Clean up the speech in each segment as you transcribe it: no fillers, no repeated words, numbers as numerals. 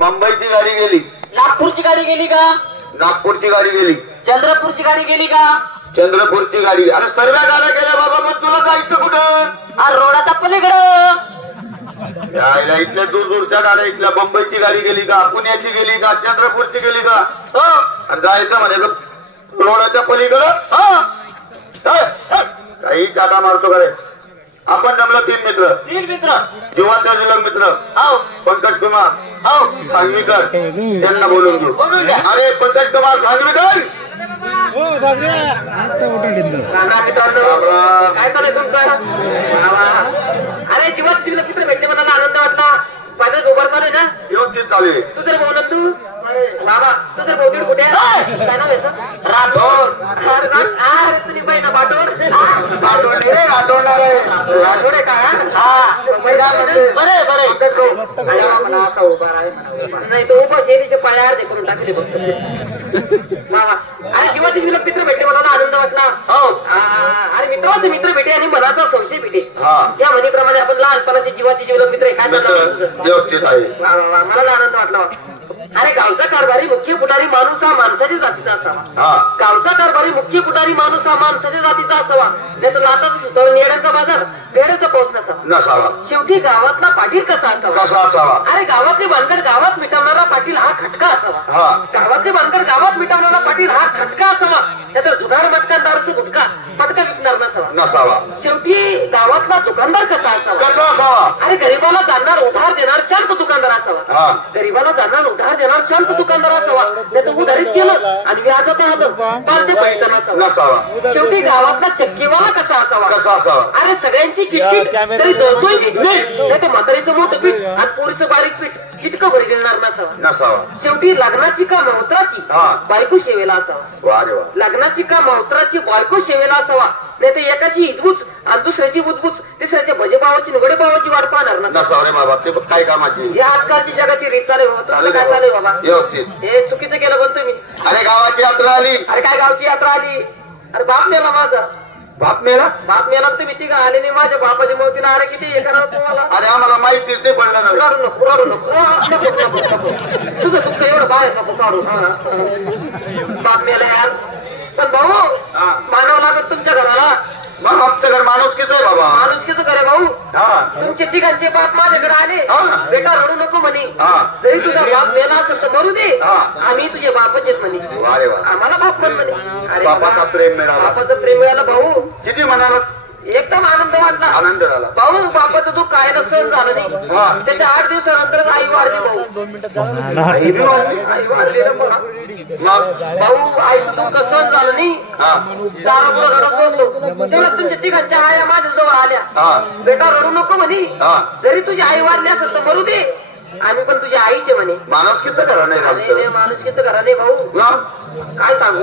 मुंबईची गाडी गेली, नागपूरची गाडी गेली का? नागपूरची गाडी गेली, चंद्रपूरची गाडी गेली का? चंद्रपूरची गाडी. अरे सर्व गाड्या गेल्या बाबा, मग तुला जायचं कुठं? आ रोडाच्या पलीकडं. यायला इथल्या दूर दूरच्या गाड्या, इथल्या मुंबईची गाडी गेली का, पुण्याची गेली का, चंद्रपूरची गेली का? हो अरे जायचं म्हणे रोडाच्या पलीकडं. हो काही चाटा मारतो का रे? आपण जमलो तीन मित्र, तीन मित्र. जीवाचा जुलम मित्र हो पंकज कुमार हो सांगवीकर यांना बोलून घेऊ. बोलून घ्या. अरे पंकज कुमार सांगवीकर, राम मित्रांनो, काय चाललंय तुमचं? अरे जीवाचे तुला मित्र भेटले, मला आनंद वाटला. माझं गोबर चालू आहे ना? व्यवस्थित चालू आहे. तू जर बोलत तू बाबा, तू जर बहुतीड कुठे आहे? काय नाव आहे सर? राठोड. अरे तुझी बहीण बाटोड. राठोड नाही रे, राठोडणार आहे. राठोड आहे का? बरे बरे असा उभा आहे नाही तो उभा शेरीचे पाय अर्धे करून टाकले बघ बाबा. अरे जीवाचे तुला मित्र भेटले, मला आनंद वाटला. अरे मित्राचे मित्र भेटे आणि मनाचा संशय भेटे, त्या म्हणीप्रमाणे आपण लहानपणाचे जीवाचे जीवन मित्र आहे. काय सांगणार? व्यवस्थित आहे. मला आनंद वाटला. अरे गावचा कारभारी मुख्य पुढारी माणूस हा माणसाच्या जातीचा असावा. गावचा कारभारी मुख्य पुढारी माणूस हा माणसाच्या जातीचा असावा. नाही तर लाताचा सुद्धा नेड्यांचा बाजार पेड्याचा पाऊस नसावा. शेवटी गावातला पाटील कसा असावा? अरे गावातली भानगड गावात मिटवणारा पाटील हा खटका असावा. गावातली भानगड गावात मिटवणारा पाटील हा खटका असावा. नाही तर जुगार मटका दारूचा गुटखा पटका विकणार नसावा. शेवटी गावातला दुकानदार कसा असावा? अरे गरीबाला जाणणार उधार देणार शांत दुकानदार असावा. गरीबाला जाणणार उधार देणार शांत दुकानदार असावा. नाही तर उधारीत केलं आणि व्याजात आलं पाल ते पैसा नसावा. शेवटी गावातला चक्कीवाला कसा असावा? अरे सगळ्यांची किटकिट तरी दळतोय नाही तर म्हातारीचं मोठं पीठ आणि पोरीचं बारीक पीठ किटकं भर घेणार नसावा. शेवटी लग्नाची का मौत्राची बायको सेवेला असावा. लग्नाची का मौत्राची बायको सेवेला असावा. नाही तर एकाची इदबूच आणि दुसऱ्याची बुजबूज, तिसऱ्याच्या भजेपावाची नुगडे पावाची वाट पाहणार नसावा. बाबा ते काय कामाची? या आजकालची जगाची रीत चालेल बाबा. तुमचं काय चालेल बाबा? व्यवस्थित. हे चुकीचं केलं म्हणतो मी. अरे गावाची यात्रा आली. अरे काय गावची यात्रा आली? अरे बाप मेला माझा. बाप मेला? बाप मेला तुम्ही ती का आले नाही माझ्या बापाच्या मोतीला. अरे किती हे करावं तुम्हाला? अरे आम्हाला माहितीच नाही पडलं. रडू नको तुझं दुःख एवढं बाहेर नको काढू. बाप मेला यार. पण भाऊ मानव लागत तुमच्या घराला. मग आमचं घर माणुसकीच आहे बाबा. माणुसकीचं घर आहे भाऊ. तुमचे तिघांचे बाप माझ्याकडे आले. बेटा रडू नको म्हणे. जरी तुझा बाप मेला असेल तर मरू दे, आम्ही तुझे बापाचेच म्हणे. आम्हाला बाप पण म्हणे. अरे बापाचा प्रेम मिळाला. बापाचं प्रेम मिळालं भाऊ. किती म्हणाला? एकदम आनंद वाटला. आनंद झाला भाऊ. बापाचं दुःख काय सहन झालं नाही. त्याच्या 8 दिवसानंतरच आई वाढली भाऊ. आई वाढली ना भाऊ. आईचं दुःख सहन झालं नाही. दारापुढं रडत बसलो तेव्हा तुमच्या तिघांच्या आया माझ्या जवळ आल्या. बेटा रडू नको म्हणे. जरी तुझी आई वारली असेल तर मरू दे, आम्ही पण तुझ्या आईचे म्हणे. माणुसकीचं घरा नाही. माणुसकीचं घरा नाही भाऊ. काय सांगू?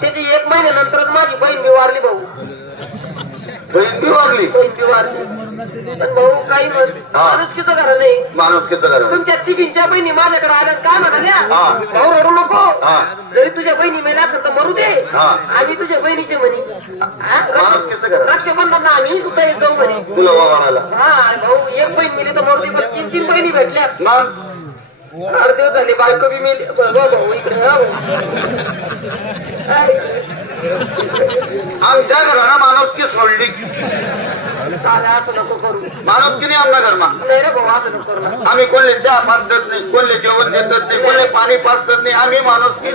त्याची 1 महिन्यानंतरच माझी बहीण बी वारली भाऊ. बहीण बी वारली? पण भाऊ काही म्हण माणुसकीचं घर नाही. माणुसकीचं घर. तुमच्या तिघींच्या बहिणी माझ्याकडे आल्या. काय म्हणाल्या? भाऊ रडू नको. जरी तुझ्या बहिणी मेल्या असेल तर मरू दे, आम्ही तुझ्या बहिणीचे म्हणे. माणुसकीचं घर. रक्षाबंधन आम्ही सुद्धा येत जाऊ म्हणे. तुला वाढायला. भाऊ 1 बहीण मेली तर मरू दे, पण 3 बहिणी भेटल्या. 8 दिवस झाले बायको बी मेली. भाऊ इकडे आमच्या घराला माणुसकी सोडली. असं नको करू. माणुसकी नाही आमच्या घरमा. नाही रे भाऊ असं नको करू. आम्ही कोणले चहा पाच देत नाही, कोणले जेवण देत नाही, कोणले पाणी पाच देत नाही. आम्ही माणुसकी